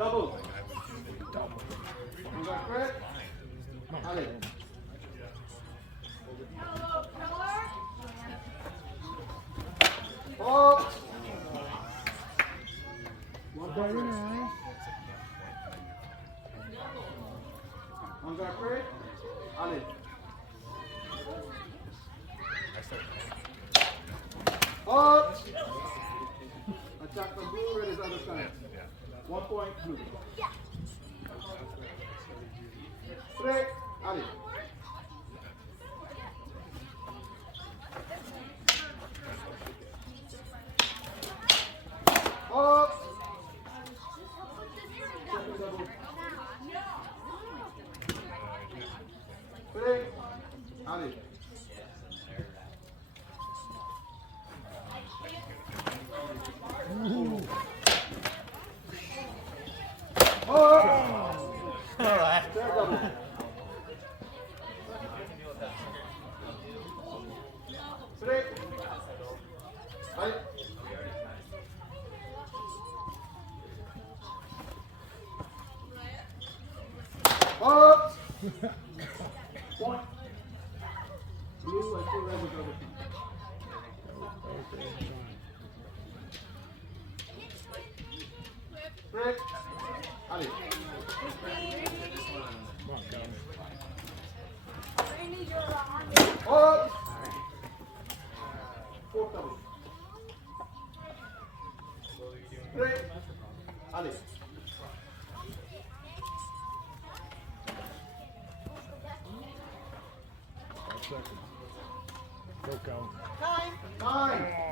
Double. On va prêt? Allez. Hop. One point winner. On va prêt? Allez. Hop. Attack from blue, red is other side. 1 point blue. Straight. Allez. Hop. Second double. Straight. Allez. Third double. Straight. Right. Up. Point. Blue and two red with other team. Straight. Allez. Up. Fourth double. Straight. Allez. 5 seconds. Go count. Nine.